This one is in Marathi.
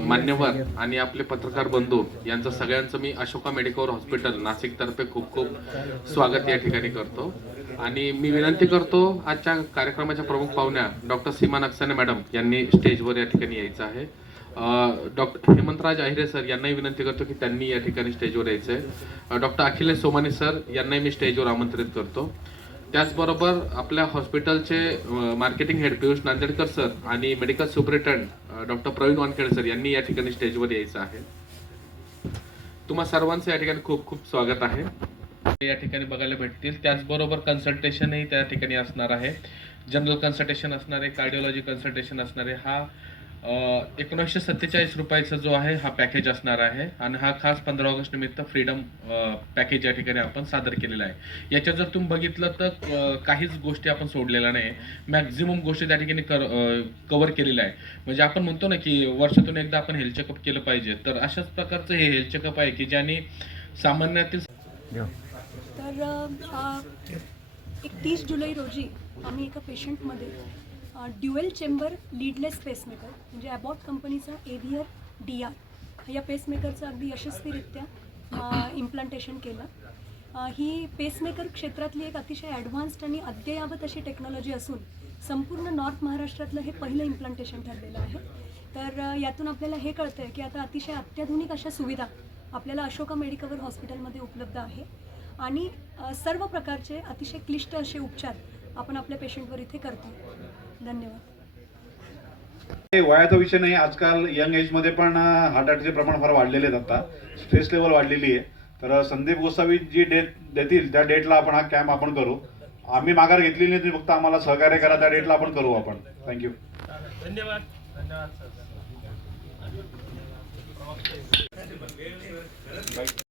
मान्यवर आणि आपले पत्रकार बंधू यांचं सगळ्यांचं मी अशोका मेडिकल हॉस्पिटल नाशिक तर्फे खूप खूप स्वागत या ठिकाणी करतो आणि मी विनंती करतो आजच्या कार्यक्रमाच्या प्रमुख पाहुण्या डॉक्टर सीमा नक्साने मॅडम यांनी स्टेजवर या ठिकाणी यायचं आहे। डॉक्टर हेमंतराज अहिरे सर यांनाही विनंती करतो की त्यांनी या ठिकाणी स्टेजवर यायचं आहे। डॉक्टर अखिलेश सोमानी सर यांनाही मी स्टेजवर आमंत्रित करतो। त्याचबरोबर आपल्या हॉस्पिटलचे marketing head Piyush Nandedkar sir आणि medical superintendent doctor Pravin Wankhede sir यांनी या ठिकाणी स्टेजवर यायचं आहे। तुम्हा सर्वांचं या ठिकाणी खूप खूप स्वागत आहे। या ठिकाणी बघायला भेटतील। त्याचबरोबर कन्सल्टेशनही त्या ठिकाणी असणार आहे। जनरल कन्सल्टेशन असणार आहे, कार्डिओलॉजी कन्सल्टेशन असणार आहे। हा 1947 रुपयाचा जो आहे हा पॅकेज असणार आहे आणि हा खास 15 ऑगस्ट निमित्त फ्रीडम पॅकेज या ठिकाणी आपण सादर केलेला आहे। याच्यात जर तुम्ही बघितलं तर काहीच गोष्टी आपण सोडलेल्या नाही, मॅक्झिमम गोष्टी त्या ठिकाणी कव्हर केलेल्या आहे। म्हणजे आपण म्हणतो ना की वर्षातून एकदा आपण हेल्थ चेकअप केलं पाहिजे, तर अशाच प्रकारचं हे हेल्थ चेकअप आहे की ज्याने सामान्यातील तर 31 जुलै रोजी आम्ही एका पेशंटमध्ये ड्युएल चेंबर लीडलेस पेसमेकर म्हणजे ॲबॉट कंपनीचा एव्हियर DR या पेसमेकरचं अगदी यशस्वीरित्या इम्प्लांटेशन केलं। ही पेसमेकर क्षेत्रातली एक अतिशय ॲडव्हान्स्ड आणि अद्ययावत अशी टेक्नॉलॉजी असून संपूर्ण नॉर्थ महाराष्ट्रातलं हे पहिलं इम्प्लांटेशन ठरलेलं आहे। तर यातून आपल्याला हे कळतं आहे की आता अतिशय अत्याधुनिक अशा सुविधा आपल्याला अशोका मेडिकल हॉस्पिटलमध्ये उपलब्ध आहे आणि सर्व प्रकारचे अतिशय क्लिष्ट असे उपचार आपण आपल्या पेशंटवर इथे करतो। धन्यवाद। वयाचा विषय नाही, आजकाल यंग एजमध्ये पण हार्ट अटॅकचे प्रमाण फार वाढलेले आहेत। आता स्ट्रेस लेवल वाढलेली आहे। तर संदीप गोसावी जी डेट देतील त्या डेटला आपण हा कॅम्प आपण करू। आम्ही माघार घेतलेली नाही, फक्त आम्हाला सहकार्य करा, त्या डेटला आपण करू आपण। थँक्यू, धन्यवाद। धन्यवाद सर।